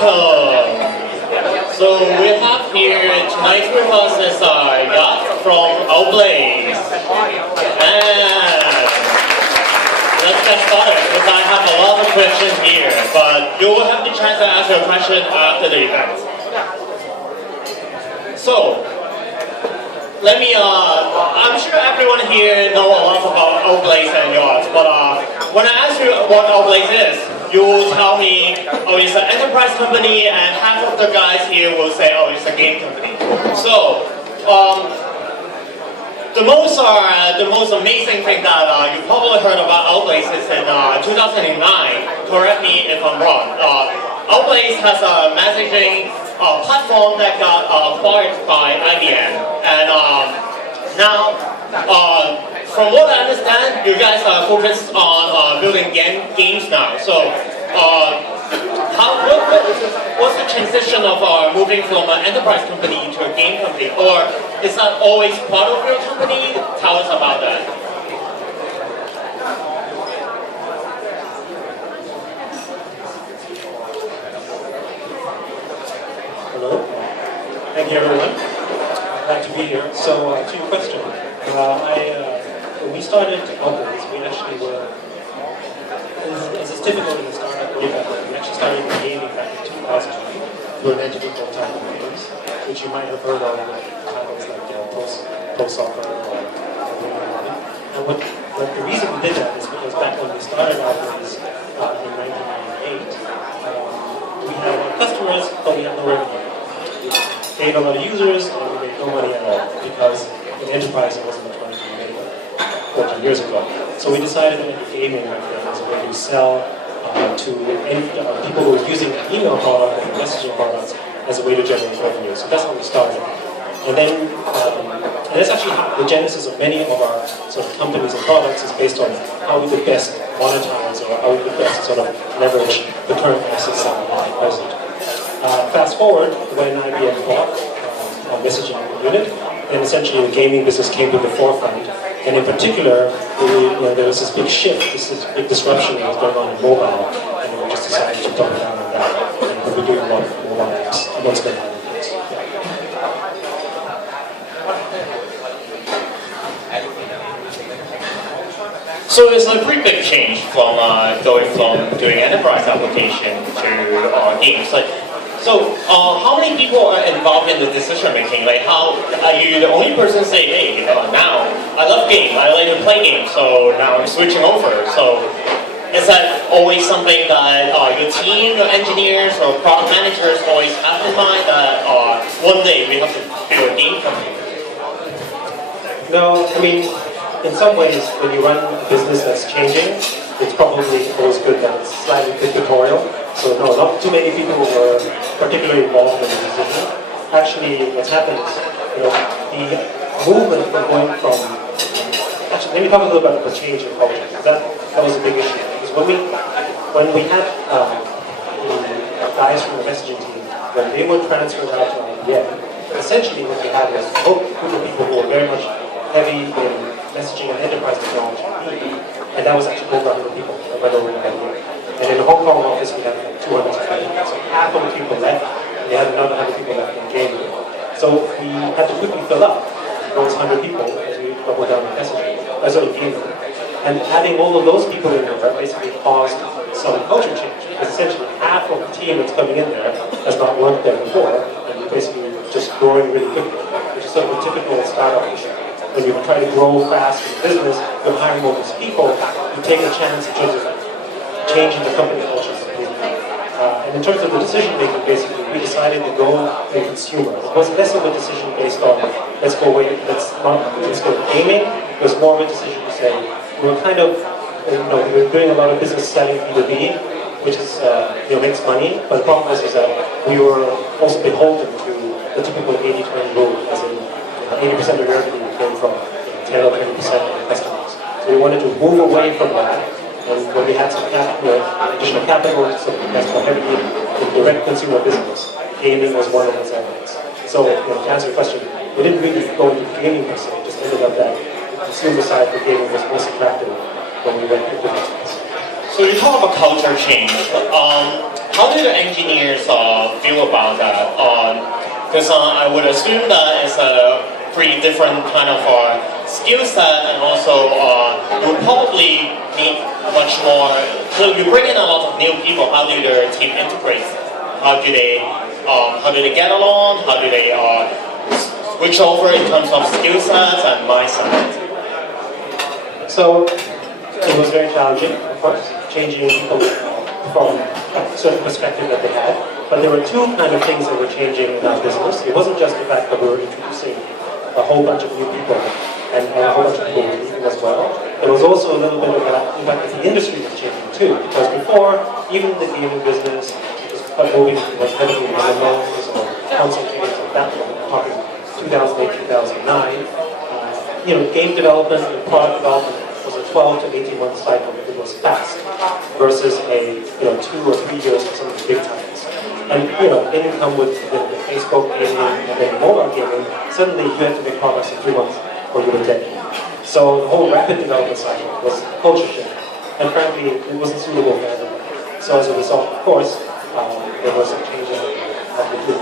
welcome. So we have here tonight with us is Yat from Outblaze. And let's get started because I have a lot of questions here, but you will have the chance to ask your question after the event. So, I'm sure everyone here knows a lot about Outblaze and Yat, but when I ask you what Outblaze is, you will tell me, oh, it's an enterprise company, and half of the guys here will say, oh, it's a game company. So, the most amazing thing that you probably heard about Outblaze is in 2009. Correct me if I'm wrong. Outblaze has a messaging platform that got acquired by IBM, and now, from what I understand, you guys are focused on building games now. So, what's the transition of moving from an enterprise company into a game company, or is that always part of your company? Tell us about that. Hello. Thank you, everyone. Glad to be here. So, to your question, when we started Outblaze, we actually were, as is typical in the startup world, we actually started gaming back in 2000. We were meant to do type of games, which you might have heard of, titles like Pro Soccer or and the reason we did that is because back when we started Outblaze in 1998, we had a lot of customers, but we had no revenue. We paid a lot of users, and we made no money at all because in enterprise it wasn't much money to be made 14 years ago. So we decided to make gaming as a way to sell to any people who were using the email product and the messaging products as a way to generate revenue. So that's how we started. And then, and that's actually the genesis of many of our sort of companies and products is based on how we could best monetize or how we could best sort of leverage the current assets that we have at present. Fast forward, when IBM bought our messaging unit, then essentially the gaming business came to the forefront. And in particular, there was this big shift, this big disruption that was going on in mobile, and we just decided to double down on that. And we're doing a lot of mobile apps, lots of mobile apps. So it's a pretty big change from going from doing enterprise application to games. So, how many people are involved in the decision making? Like, how are you the only person say, hey, now I love games, I like to play games, so now I'm switching over. So, is that always something that your team, your engineers, or product managers always have in mind that one day we have to build a game company? No, I mean, in some ways, when you run a business that's changing, it's probably always good that it's slightly dictatorial. So no, not too many people were particularly involved in the decision. Actually, what's happened is, the movement from going from, actually, let me talk a little bit about the change in culture. That was a big issue. Because when we had the guys from the messaging team, when they were transferred out to IBM, essentially what we had was a whole group of people who were very much heavy in messaging and enterprise technology, and that was actually over 100 people that went over to IBM. And in the Hong Kong office, we had 200 people. So half of the people left, and we had another 100 people left in gaming. So we had to quickly fill up those 100 people as we doubled down on messaging, gaming. And having all of those people in there basically caused some culture change. Because essentially half of the team that's coming in there has not worked there before, and we're basically just growing really quickly, which is sort of a typical startup issue. When you try to grow fast in business, you're hiring all these people, you take a chance in terms of changing the company culture completely. And in terms of the decision making, basically, we decided to go in consumer. It was less of a decision based on let's go gaming. It was more of a decision to say we were kind of we were doing a lot of business selling B2B, which is makes money. But the problem is that we were also beholden to the typical 80-20 rule, as in 80% of revenue came from 10 or 20% of the customers. So we wanted to move away from that. And when we had some additional capital to invest more heavily in direct consumer business, gaming was one of those elements. So, to answer your question, we didn't really go into gaming per se, just ended up that the consumer side for gaming was most attractive when we went into that space. So you talk about culture change. How do the engineers feel about that? Because I would assume that it's a pretty different kind of skill set, and also you probably need much more. So you bring in a lot of new people. How do your team integrate? How do they get along? How do they switch over in terms of skill sets and mindset? So it was very challenging, of course, changing people from a certain perspective that they had. But there were two kind of things that were changing in our business. It wasn't just the fact that we were introducing a whole bunch of new people and a whole bunch of people were leaving as well. There was also a little bit of the fact that the industry was changing too. Because before, even the gaming business was moving was heavily in MMOs or console games like that. We're talking 2008, 2009. Game development and product development was a 12 to 18 month cycle. It was fast versus a 2 or 3 years for some of the big titles. And income with the Facebook gaming and then mobile gaming, suddenly you had to make progress in 3 months or you were dead. So the whole rapid development cycle was culture shift, and frankly, it wasn't suitable for everyone. So as a result, of course, there were some changes that we had to do.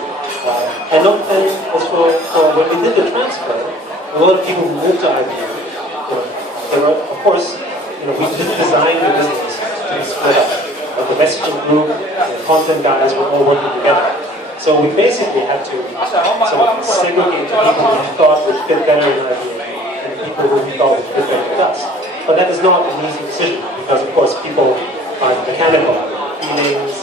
And as for when we did the transfer, a lot of people who moved to IBM, there were, of course, we didn't design the business to be split up. The messaging group, the content guys were all working together. So we basically had to sort of segregate the people who we thought would fit better in IBM and the people who we thought would fit better with us. But that is not an easy decision because, of course, people are mechanical. Feelings,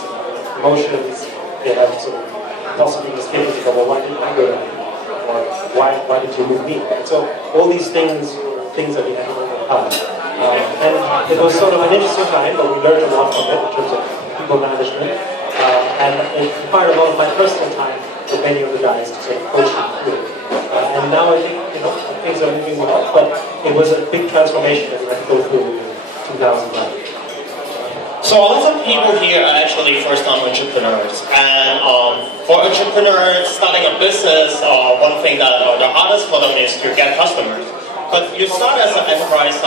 emotions, they have sort of possibly misgivings about, well, why didn't I go to IBM? Or why did you move me? And so all these things that we had to overcome. And it was sort of an interesting time, but we learned a lot from it in terms of people management. And it required a lot of my personal time with many of the guys to sort of coach them through. And now I think things are moving well, but it was a big transformation that we had to go through in 2009. So a lot of people here are actually first-time entrepreneurs, and for entrepreneurs starting a business, one thing that the hardest for them is to get customers. But you start as an enterprise,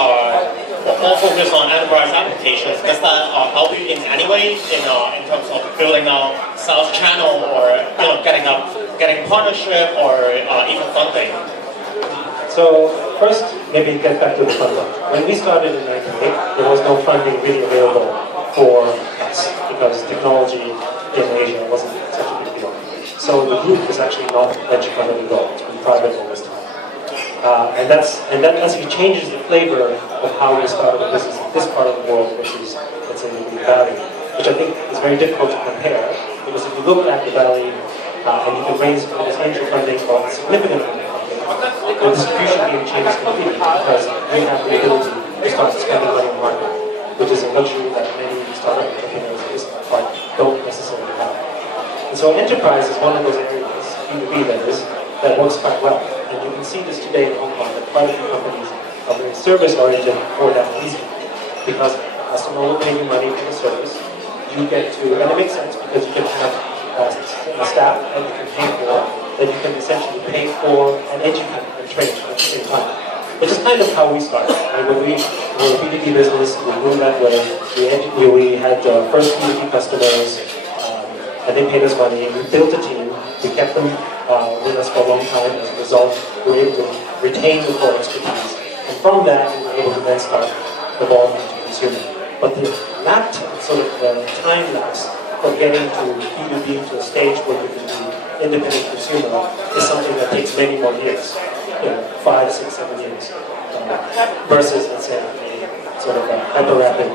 more focused on enterprise applications. Does that help you in any way in terms of building a sales channel or getting partnership or even funding? So first, maybe get back to the funding. When we started in 1998, there was no funding really available for us because technology in Asia wasn't such a big deal. So the group is actually not venture funded at all. It's been private all this time. And that actually changes the flavor of how we started a business in this part of the world versus, let's say, the Valley, which I think is very difficult to compare, because if you look at the Valley and you can raise this angel funding or significant funding, the distribution game changes completely because we have the ability to start spending money on the market, which is a luxury that many startup entrepreneurs in this part don't necessarily have. And so enterprise is one of those areas, B2B that is, that works quite well. And you can see this today in Hong Kong, that quite a few companies are very service-oriented for that reason. Because a customer will pay you money for the service, you get to, and it makes sense because you can have a staff that you can pay for, that you can essentially pay for and educate and train at the same time. Which is kind of how we started. When we were a B2B business, we grew that way. We had first B2B customers, and they paid us money. We built a team. We kept them with us for a long time. As a result, we were able to retain the core expertise. And from that, we were able to then start evolving to consumer. But the sort of time lapse of getting to B2B to a stage where you can be independent consumer is something that takes many more years. 5, 6, 7 years. Versus, let's say, a sort of a hyper-rapid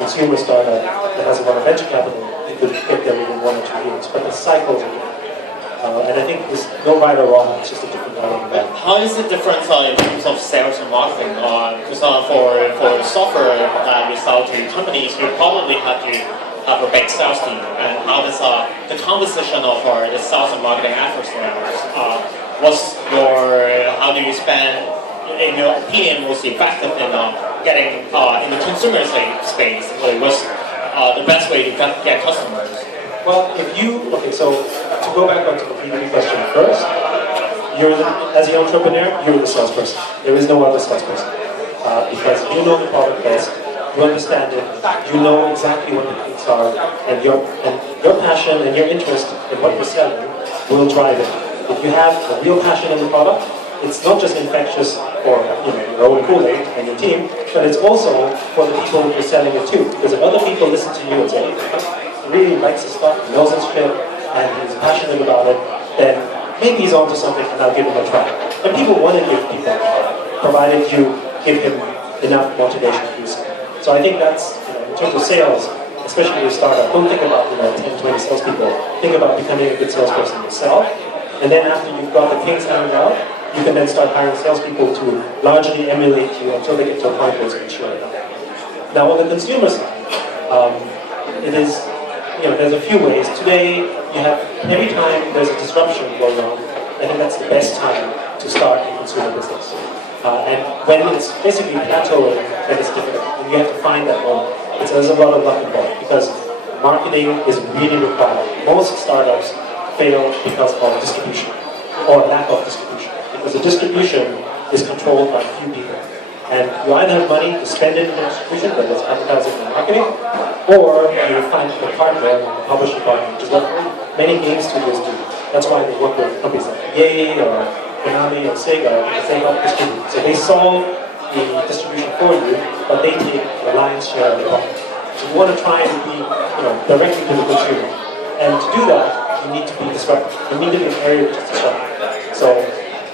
consumer startup that has a lot of venture capital, you could get there within 1 or 2 years. But the cycles are different. And I think there's no right or wrong, it's just a different kind of event. How is it different in terms of sales and marketing? Because for software that you sell to companies, you probably have to have a big sales team. And how does the composition of the sales and marketing efforts there? How do you spend, in your opinion, most effective in getting in the consumer space? What's the best way to get customers? Well, so to go back onto the B2B question first, as an entrepreneur, you're the salesperson. There is no other salesperson. Because you know the product best, you understand it, you know exactly what the needs are, and your passion and your interest in what you're selling will drive it. If you have a real passion in the product, it's not just infectious for your own Kool-Aid and your team, but it's also for the people you're selling it to. Because if other people listen to you and say, he really likes his stuff, he knows his shit, and he's passionate about it, then maybe he's onto something and I'll give him a try. And people want to give people a try, provided you give him enough motivation to do so. So I think that's, in terms of sales, especially when you start out, don't think about 10, 20 salespeople. Think about becoming a good salesperson yourself. And then after you've got the kinks ironed out, you can then start hiring salespeople to largely emulate you until they get to a point where it's mature enough. Now on the consumer side, it is, there's a few ways. Today, you have, every time there's a disruption going on, I think that's the best time to start a consumer business. And when it's basically plateauing, then it's difficult. And you have to find that moment. There's a lot of luck involved because marketing is really required. Most startups fail because of distribution or lack of distribution. Because the distribution is controlled by a few people. And you either have money to spend it in distribution, whether it's advertising or marketing, or you find a partner, a publishing partner, which is what many game studios do. That's why they work with companies like Yay or Konami or Sega, because they help distribute. So they solve the distribution for you, but they take the lion's share of the profit. So you want to try and be, directly to the consumer. And to do that, you need to be disruptive. You need to be an area which is disruptive. So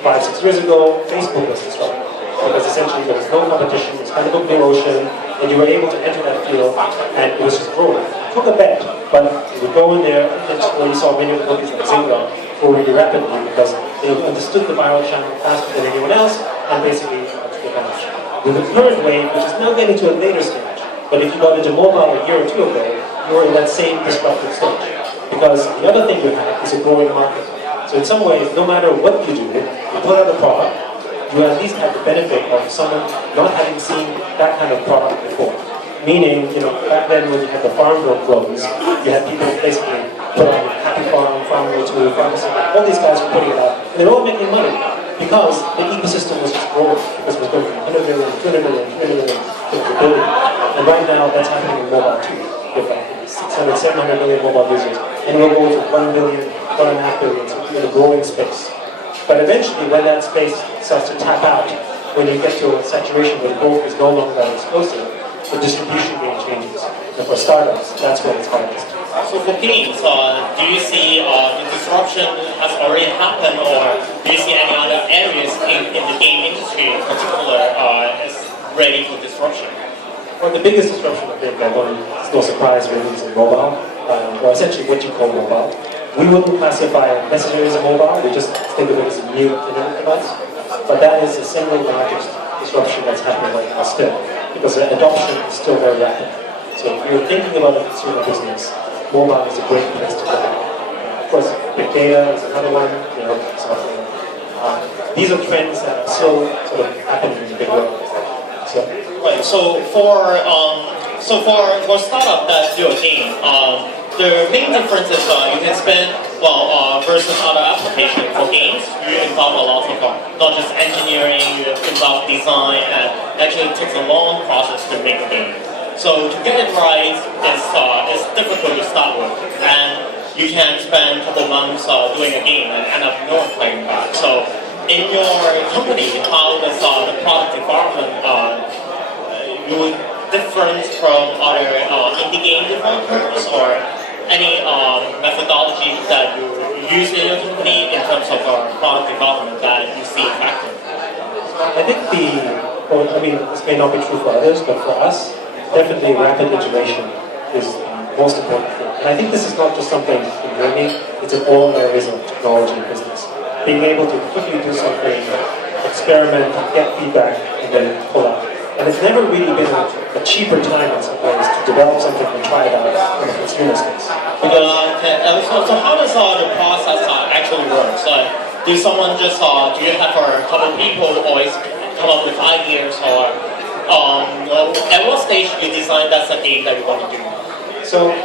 5-6 years ago, Facebook was disruptive. Because essentially there was no competition, it was kind of a blue ocean, and you were able to enter that field, and it was just growing. It took a bet, but you would go in there, and you saw many of the companies like Zynga grow really rapidly because they understood the viral channel faster than anyone else, and basically took advantage. With the third wave, which is now getting to a later stage, but if you got into mobile a year or two ago, you were in that same disruptive stage. Because the other thing you have is a growing market. So in some ways, no matter what you do, you put out a product, you at least have the benefit of someone not having seen that kind of product before. Meaning, back then when you had the farm bill clothes, you had people basically put on Happy Farm, Farm 2, Farm 6, all these guys were putting it out, and they're all making money because the ecosystem was just growing. Because it was going from 100 million, 200 million, 300 million to a billion. And right now, that's happening in mobile too. You have 600, 700 million mobile users, and we'll go to 1 billion, 1.5 billion, so we're in a growing space. But eventually, when that space starts to tap out, when you get to a saturation where growth is no longer that explosive, the distribution game changes. And for startups, that's when it's hardest. So for games, do you see the disruption has already happened, or do you see any other areas in the game industry in particular is ready for disruption? Well, the biggest disruption I think, it's no surprise really, is in mobile, or essentially what you call mobile. We wouldn't classify Messenger as mobile, we just think of it as a new internet device. But that is the single largest disruption that's happening right now still, because the adoption is still very rapid. So if you're thinking about a consumer business, mobile is a great place to go. Of course, big data is another one, something. These are trends that are still sort of happening in a big way. Right. So for startup that do a game, the main difference is you can spend versus other applications. For games, you involve a lot of not just engineering, you involve design, and actually it takes a long process to make a game. So to get it right is difficult to start with, and you can spend a couple months doing a game and end up no one playing that. So in your company, how does the product development you different from other indie game developers, or any methodology that you use in your company in terms of product development that you see effective? I think this may not be true for others, but for us, definitely rapid iteration is the most important thing. And I think this is not just something in gaming, it's in all areas of technology and business. Being able to quickly do something, experiment, get feedback, and then pull out. And it's never really been a cheaper time in some ways to develop something and try it out in the consumer space. So how does the process actually work? So do someone just, do you have a couple of people always come up with ideas, or at what stage do you decide that's a game that you want to do? So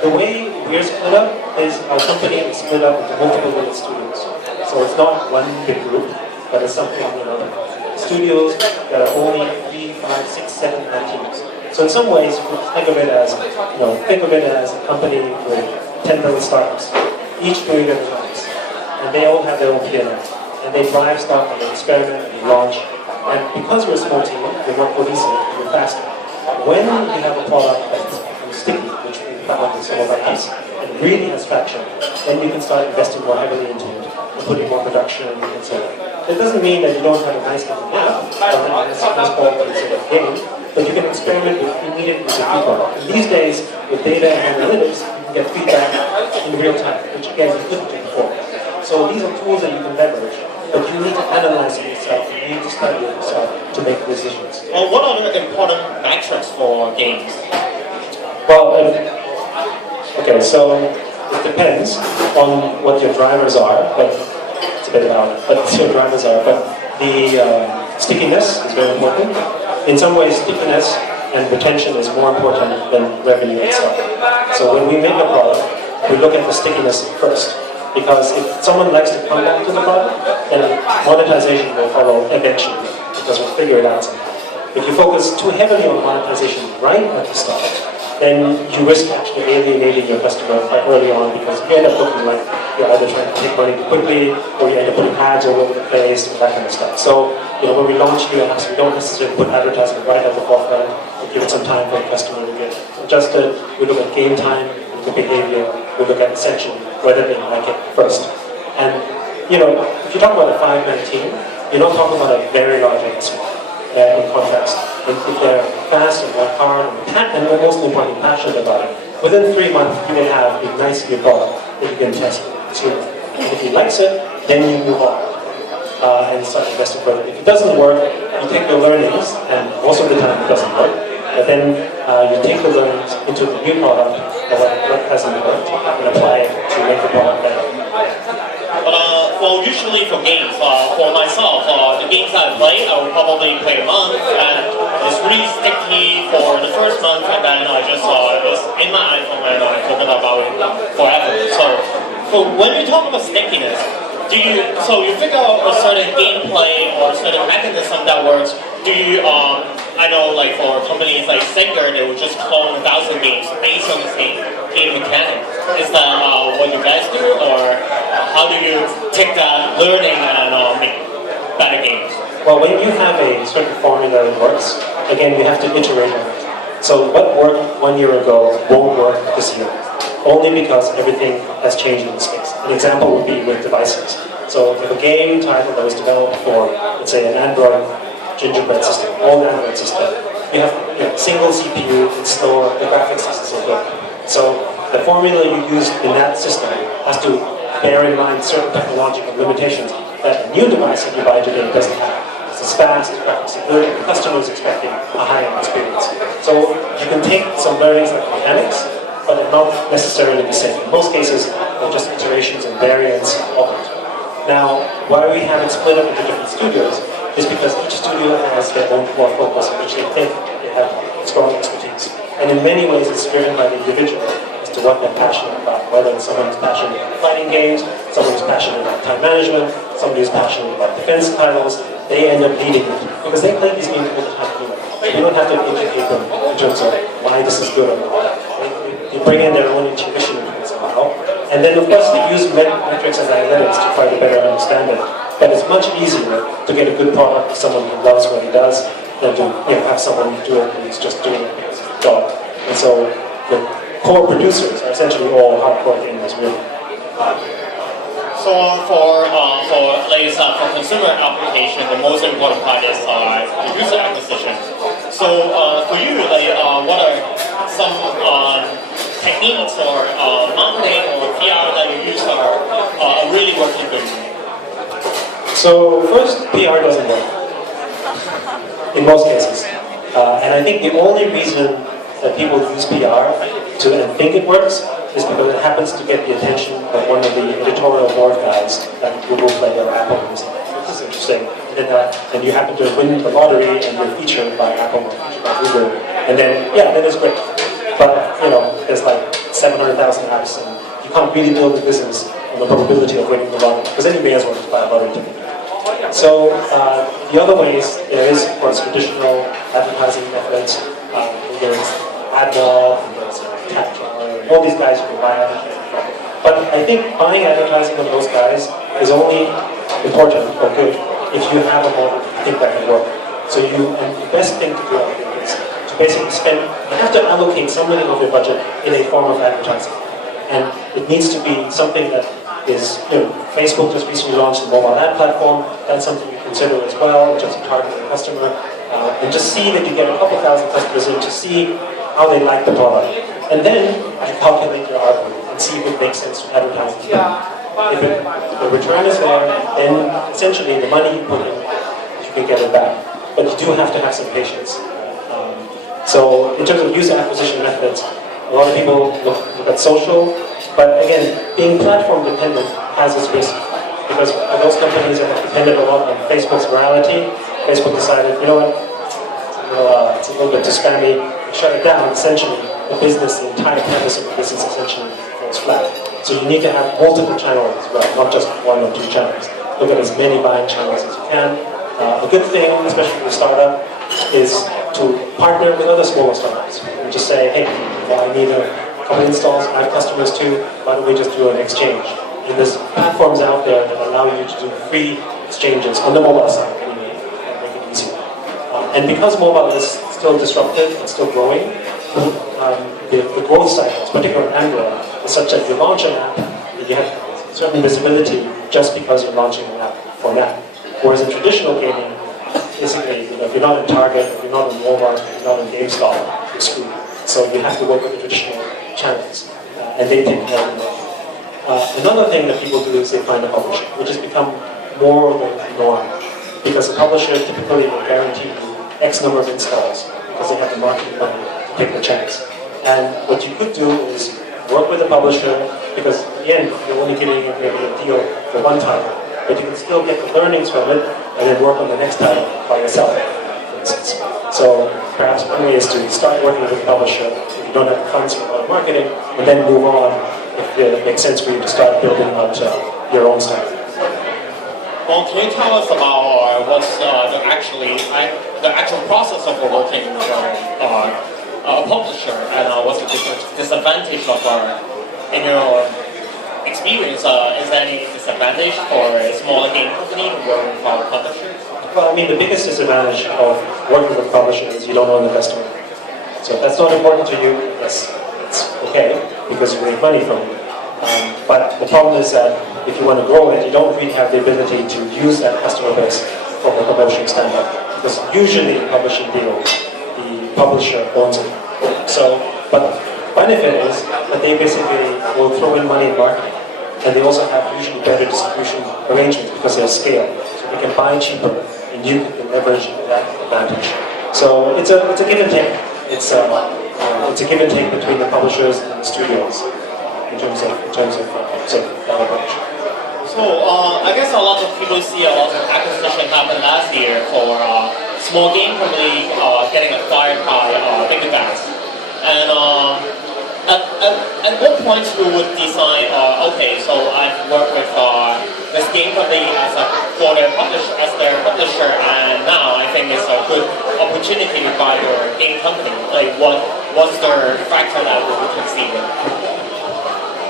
the way we're split up is our company is split up into multiple little studios. So it's not one big group, but it's something, it's a studios that are only 3, 5, 6, 7 man teams. So in some ways, you can think of it as, a company with 10 million startups, each doing their things, and they all have their own P&L, and they drive stuff, and they experiment, and they launch. And because we're a small team, we're more cohesive, we're faster. When you have a product that's sticky, which we found with some of our apps, and really has traction, then you can start investing more heavily into it, and putting more production and so on. It doesn't mean that you don't have a nice looking app, or a nice quality sort of game, but you can experiment with immediate feedback. And these days, with data and analytics, you can get feedback in real time, which again, you couldn't do before. So these are tools that you can leverage, but you need to analyze it yourself, you need to study it yourself to make decisions. Well, what are the important metrics for games? Well, okay, so it depends on what your drivers are, but it's a bit loud, but your drivers are, but the stickiness is very important. In some ways, stickiness and retention is more important than revenue itself. So when we make a product, we look at the stickiness first. Because if someone likes to come back to the product, then monetization will follow eventually, because we'll figure it out somehow. If you focus too heavily on monetization right at the start, then you risk actually alienating your customer quite early on, because you end up looking like you're either trying to take money quickly, or you end up putting ads all over the place, or that kind of stuff. So, when we launch new apps, we don't necessarily put advertising right at the forefront. We give it some time for the customer to get adjusted. We look at game time, we look at behavior, we look at essentially whether they like it first. And, if you talk about a 5-man team, you're not talking about a very large investment. In contrast, if they're fast and work hard and most importantly passionate about it, within 3 months you may have a nice new product that you can test with the consumer. And if he likes it, then you move on and start investing further. If it doesn't work, you take the learnings, and most of the time it doesn't work, but then you take the learnings into the new product of what hasn't worked and apply it to make the product better. Well, usually for games, for myself, the games I play, I will probably play a month, and it's really sticky for the first month, and then I just it's in my iPhone and I forget about it forever. So when you talk about stickiness, you figure out a certain gameplay or a certain mechanism that works? Do you I know, like for companies like Sega, they would just clone 1,000 games based on the same game mechanic. Is that what you guys do, or how do you take that learning and make better games? Well, when you have a certain formula that works, again, you have to iterate on it. So what worked 1 year ago won't work this year, only because everything has changed in the space. An example would be with devices. So if a game title that was developed for, let's say, an Android gingerbread system, old Android system, you have single CPU, it's slower, the graphics isn't so good. So the formula you use in that system has to bear in mind certain technological limitations that a new device that you buy today doesn't have. It's as fast, graphics are good, and the customer is expecting a high-end experience. So you can take some learnings like mechanics, but they're not necessarily the same. In most cases, they're just iterations and variants of it. Now, why we have it split up into different studios is because each studio has their own core focus in which they think they have strong expertise. And in many ways, it's driven by the individual as to what they're passionate about. Whether it's someone who's passionate about fighting games, someone who's passionate about time management, somebody who's passionate about defense titles, they end up leading it. Because they play these games all the time anyway. You don't have to educate them in terms of why this is good or not. You bring in their own intuition into it somehow. And then, of course, they use metrics and analytics to try to better understand it. But it's much easier to get a good product if someone who loves what he does than to have someone do it who's just doing it because it's a job. And so the core producers are essentially all hardcore gamers, really. So for consumer application, the most important part is the user acquisition. So for you, what are some techniques or marketing or PR that you use that are really working for you? So first, PR doesn't work, in most cases. And I think the only reason that people use PR and think it works is because it happens to get the attention of one of the editorial board guys at Google Play or Apple Music. This is interesting. And you happen to win the lottery and you're featured by Apple or featured by Google. And then, then it's great. But, there's like 700,000 apps and you can't really build a business on the probability of winning the lottery, because then you may as well just buy a lottery ticket. So the other ways, there is of course traditional advertising methods. There's AdMob, there's TAC, all these guys you can buy advertising from. But I think buying advertising from those guys is only important or good if you have a model you think that can work. So and the best thing to do, I think, is to basically you have to allocate something of your budget in a form of advertising. And it needs to be something that is, Facebook just recently launched a mobile ad platform. That's something you consider as well, just to target the customer. And just see that you get a couple thousand customers in to see how they like the product. And then you calculate your ARPU and see if it makes sense to advertise. If the return is there, then essentially the money you put in, you can get it back. But you do have to have some patience. So in terms of user acquisition methods, a lot of people look at social, but again, being platform dependent has its risk. Because for those companies that have depended a lot on Facebook's virality, Facebook decided, you know what, it's a little bit too spammy, shut it down. Essentially, the entire premise of the business essentially falls flat. So you need to have multiple channels as well, not just one or two channels. Look at as many buying channels as you can. A good thing, especially for a startup, is to partner with other smaller startups and just say, hey, I need a couple installs, I have customers too, why don't we just do an exchange? And there's platforms out there that allow you to do free exchanges on the mobile side anyway, and make it easier. And because mobile is still disruptive and still growing, the growth cycles, particularly on Android, is such that you launch an app and you have certain visibility just because you're launching an app for an app. Whereas in traditional gaming, basically, if you're not in Target, if you're not in Walmart, if you're not in GameStop, you're screwed. So you have to work with the traditional channels, and they take care of it. Another thing that people do is they find a publisher, which has become more of a norm. Because the publisher typically will guarantee you X number of installs, because they have the marketing money to take the chance. And what you could do is work with a publisher, because in the end, you're only getting maybe a deal for one title, but you can still get the learnings from it, and then work on the next title by yourself, for instance. So perhaps one way is to start working with a publisher if you don't have the funds for a lot of marketing, and then move on if it makes sense for you to start building out your own stuff. Well, can you tell us about what's the actual process of working with a publisher, and what's the disadvantage of in your experience? Is there any disadvantage for a smaller game company working with a publisher? Well, I mean, the biggest disadvantage of working with a publisher is you don't own the customer. So if that's not important to you, yes, it's okay, because you make money from it. But the problem is that if you want to grow it, you don't really have the ability to use that customer base from a promotion standpoint. Because usually in publishing deal, the publisher owns it. So, but the benefit is that they basically will throw in money in marketing. And they also have usually better distribution arrangements because they have scale. So they can buy cheaper, and you can leverage that advantage. So it's a give and take. It's a give and take between the publishers and the studios in terms of collaboration. So I guess a lot of people see a lot of acquisition happen last year for small game company getting acquired by bigger guys. And at what point you would decide, okay, so I've worked with this game company as their publisher, and now I think it's a good opportunity to buy your game company. Like, what's the factor that we would consider?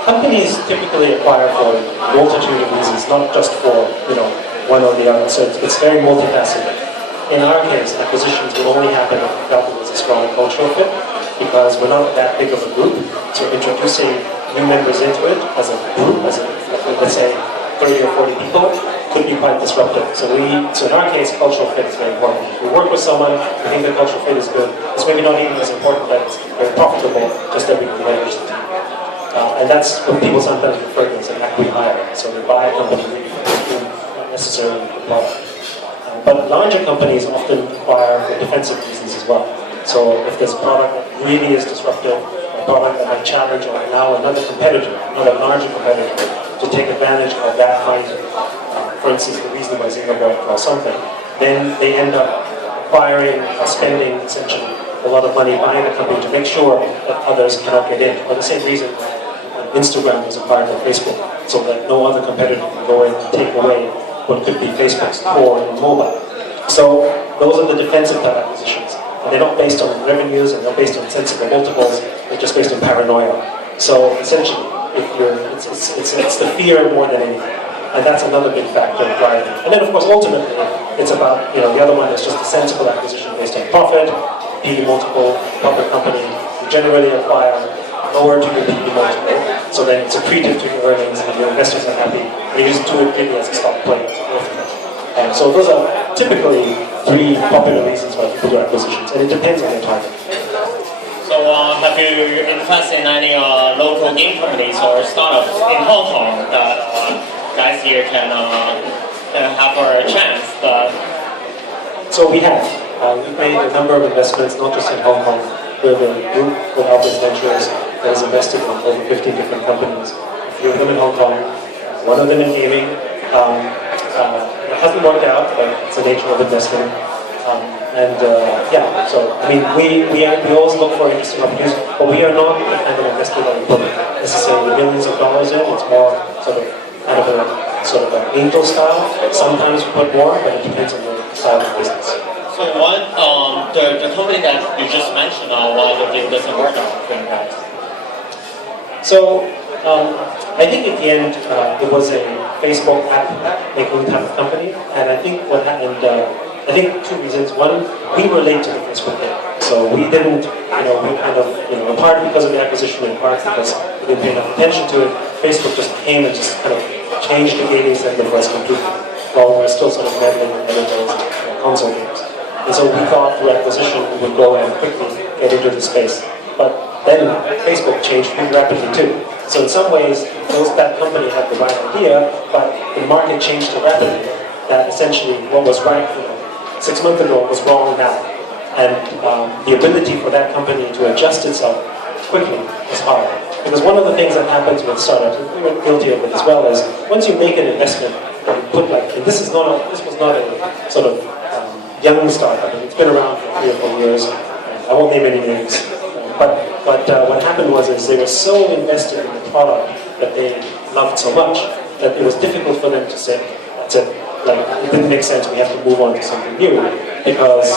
Companies typically acquire for a multitude of reasons, not just for one or the other. So it's very multifaceted. In our case, acquisitions will only happen if we felt it was a strong cultural fit, because we're not that big of a group. So introducing new members into it as a group, let's say 30 or 40 people, could be quite disruptive. So in our case, cultural fit is very important. If we work with someone, we think the cultural fit is good. It's maybe not even as important that it's very profitable, just that we can leverage the team. And that's what people sometimes refer to as an acqui-hire. So they buy a company not necessarily the product. But larger companies often acquire for defensive reasons as well. So if there's a product that really is disruptive, a product that might challenge or allow another competitor, another larger competitor, to take advantage of that kind of, for instance, the reason why Singapore or something, then they end up acquiring or spending essentially a lot of money buying a company to make sure that others cannot get in. For the same reason Instagram was acquired by Facebook, so that no other competitor can go in and take away what could be Facebook's core in mobile. So those are the defensive type acquisitions. And they're not based on revenues, and they're based on sensible multiples, they're just based on paranoia. So essentially, it's the fear more than anything. And that's another big factor of driving. And then of course, ultimately, it's about, the other one is just a sensible acquisition based on profit, PE multiple, public company. You generally acquire lower to your PE multiple, so then it's accretive to your earnings and your investors are happy. And you just do it really as a stock play. And so those are typically three popular reasons why people do acquisitions, and it depends on your target. So have you invested in any local game companies or startups in Hong Kong that guys here can have a chance? So we have. We've made a number of investments, not just in Hong Kong. We have a group called Outblaze Ventures that has invested in over 15 different companies. A few of them in Hong Kong, one of them in gaming. It hasn't worked out, but it's the nature of investing. So I mean, we always look for interesting opportunities, but we are not the kind of investor that we put necessarily millions of dollars in. It's more sort of an angel style. Sometimes we put more, but it depends on the style of the business. So what the company that you just mentioned, why the deal doesn't work out for you guys? So I think at the end it was a Facebook app making type of company, and I think what happened. I think two reasons. One, we were late to the Facebook game, so we didn't, we kind of, in part because of the acquisition, in part because we didn't pay enough attention to it. Facebook just came and just kind of changed the gaming segment for us completely, while we were still sort of meddling in those console games. And so we thought through acquisition we would go and quickly get into the space. But then Facebook changed pretty rapidly too. So in some ways, that company had the right idea, but the market changed so rapidly that essentially what was right 6 months ago was wrong now. And the ability for that company to adjust itself quickly is hard. Because one of the things that happens with startups, and we were guilty of it as well, is once you make an investment, you put and this was not a sort of young startup. It's been around for 3 or 4 years. I won't name any names. But what happened was they were so invested in the product that they loved so much that it was difficult for them to say, that's it. It didn't make sense, we have to move on to something new, because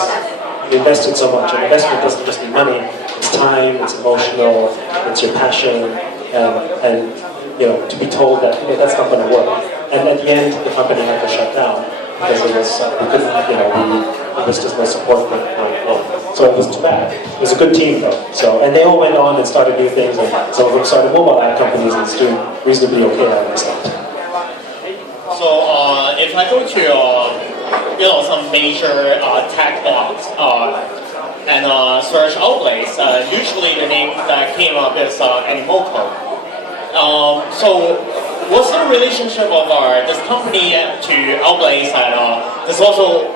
you invested so much. And investment doesn't just mean money, it's time, it's emotional, it's your passion, and to be told that that's not going to work. And at the end, the company had to shut down because we couldn't, there was just no support for it. So it was too bad. It was a good team though. And they all went on and started new things, and some of them started mobile app companies, and it's doing reasonably okay out of that. So if I go to some major tech blogs and search Outblaze, usually the name that came up is Animoco. So what's the relationship of this company to Outblaze, and there's also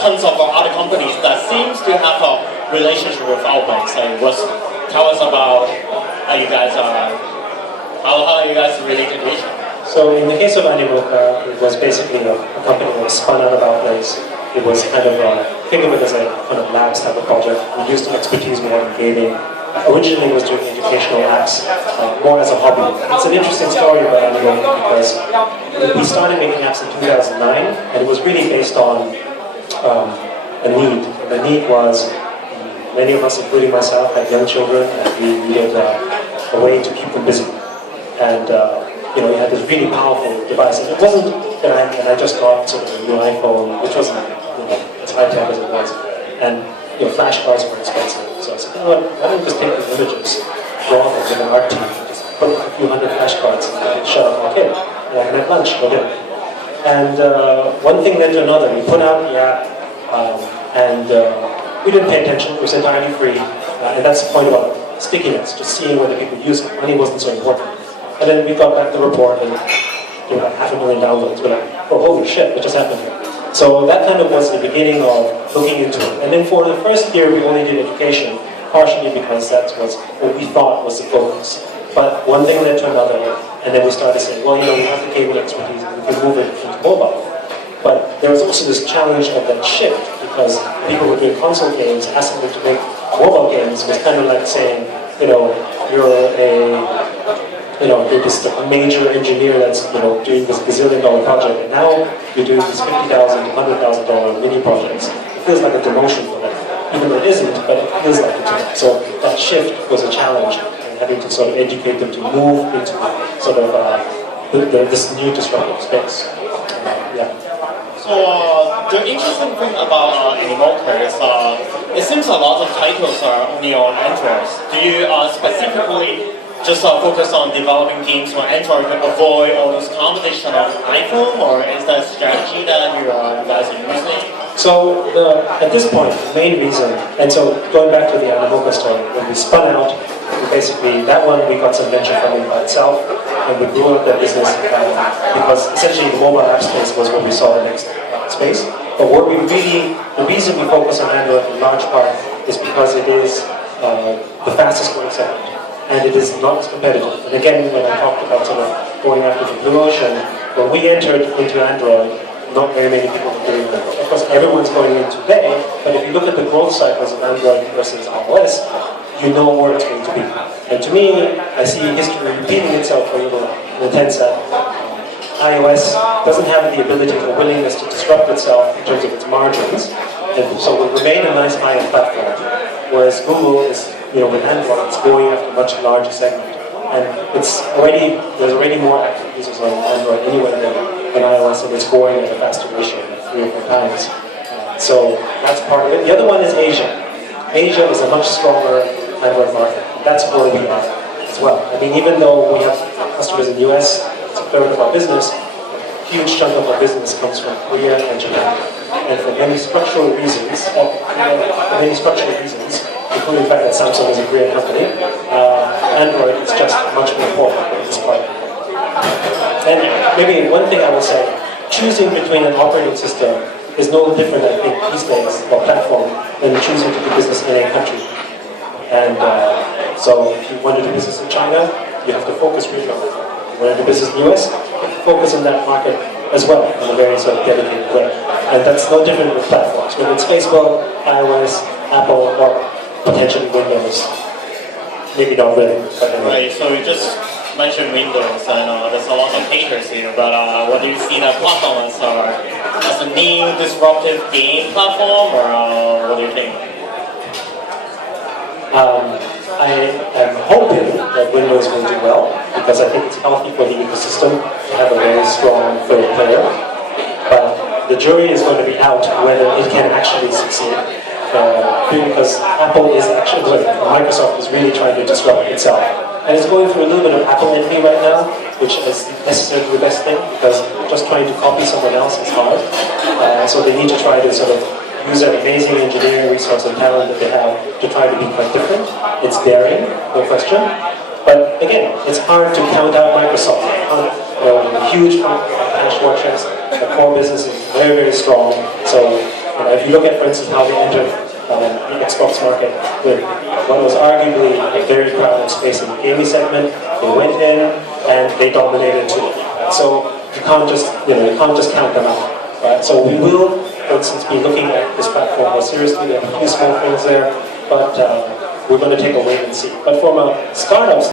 tons of other companies that seems to have a relationship with Outblaze. Tell us about how you guys related to each other. So in the case of Animoca, it was basically a company that was spun out of Outblaze. It was kind of, think of it as a kind of labs type of project. We used expertise more in gaming. Originally it was doing educational apps, more as a hobby. It's an interesting story about Animoca because we started making apps in 2009, and it was really based on a need. The need was, many of us, including myself, had young children, and we needed a way to keep them busy. And we had this really powerful device. And it wasn't that I just got sort of a new iPhone, which wasn't as high tech as it was. And flashcards were expensive. So I said, why don't we just take these images, draw them with an art team, and just put a few hundred flashcards and shut up my kid. And I can have lunch, go get it. And one thing led to another. We put out the app, and we didn't pay attention. It was entirely free. And that's the point about stickiness, just seeing whether people use it. Money wasn't so important. And then we got back the report, and there were like 500,000 downloads. We're like, oh, holy shit, what just happened here? So that kind of was the beginning of looking into it. And then for the first year, we only did education, partially because that was what we thought was the focus. But one thing led to another, and then we started saying, well, we have the cable expertise, and we can move it into mobile. But there was also this challenge of that shift, because people who were doing console games, asking them to make mobile games was kind of like saying, you're a you're just a major engineer that's doing this gazillion-dollar project, and now you're doing these $50,000 to $100,000 mini projects. It feels like a demotion for them, even though it isn't, but it feels like it to them. So that shift was a challenge, and having to sort of educate them to move into sort of this new disruptive space. Yeah. So the interesting thing about Animoca is it seems a lot of titles are only on Android. Do you specifically just focus on developing games for Android to avoid all those competition on iPhone, or is that a strategy that you guys are using? So at this point, the main reason, and so going back to the Animoca story, when we spun out, basically that one we got some venture funding by itself, and we grew up that business because essentially the mobile app space was what we saw the next space. But the reason we focus on Android in large part is because it is the fastest growing segment, and it is not as competitive. And again, when I talked about sort of going after the blue ocean, when we entered into Android, not very many people were doing Android. Of course, everyone's going into Bay, but if you look at the growth cycles of Android versus iOS, you know where it's going to be. And to me, I see history repeating itself a little in the sense that iOS doesn't have the ability or willingness to disrupt itself in terms of its margins, and so will remain a nice high-end platform. Whereas Google is, with Android, it's going after a much larger segment, and there's already more active users on Android anyway than iOS, and it's growing at a faster ratio, 3 or 4 times. So that's part of it. The other one is Asia. Asia is a much stronger Android market. That's where we are as well. I mean, even though we have customers in the US, it's a third of our business, a huge chunk of our business comes from Korea and Japan. And for many structural reasons, including the fact that Samsung is a Korean company, Android is just much more important in this part. And maybe one thing I will say, choosing between an operating system is no different, I think, these days, or platform, than choosing to do business in a country. And so if you want to do business in China, you have to focus really on it. If you want to do business in the US, you have to focus on that market as well in a very sort of dedicated way. And that's no different with platforms, whether it's Facebook, iOS, Apple, or potentially Windows. Maybe not really. But anyway. Right, so you just mentioned Windows, and there's a lot of haters here, but what do you see that platform as a new disruptive game platform, or what do you think? I am hoping that Windows will do well, because I think it's healthy for the ecosystem to have a very strong third player. But the jury is going to be out whether it can actually succeed. Because Apple is actually, Microsoft is really trying to disrupt itself. And it's going through a little bit of Apple envy right now, which is necessarily the best thing, because just trying to copy someone else is hard. So they need to try to sort of use that amazing engineering resource and talent that they have to try to be quite different. It's daring, no question. But again, it's hard to count out Microsoft. Huge cash watchers, the core business is very, very strong. So if you look at, for instance, how they entered the Xbox market with what was arguably a very crowded space in the gaming segment, they went in and they dominated too. So you can't just count them out. Right? So we will, for instance, be looking at this platform more seriously. There are a few small things there, but we're going to take a wait and see. But from a startup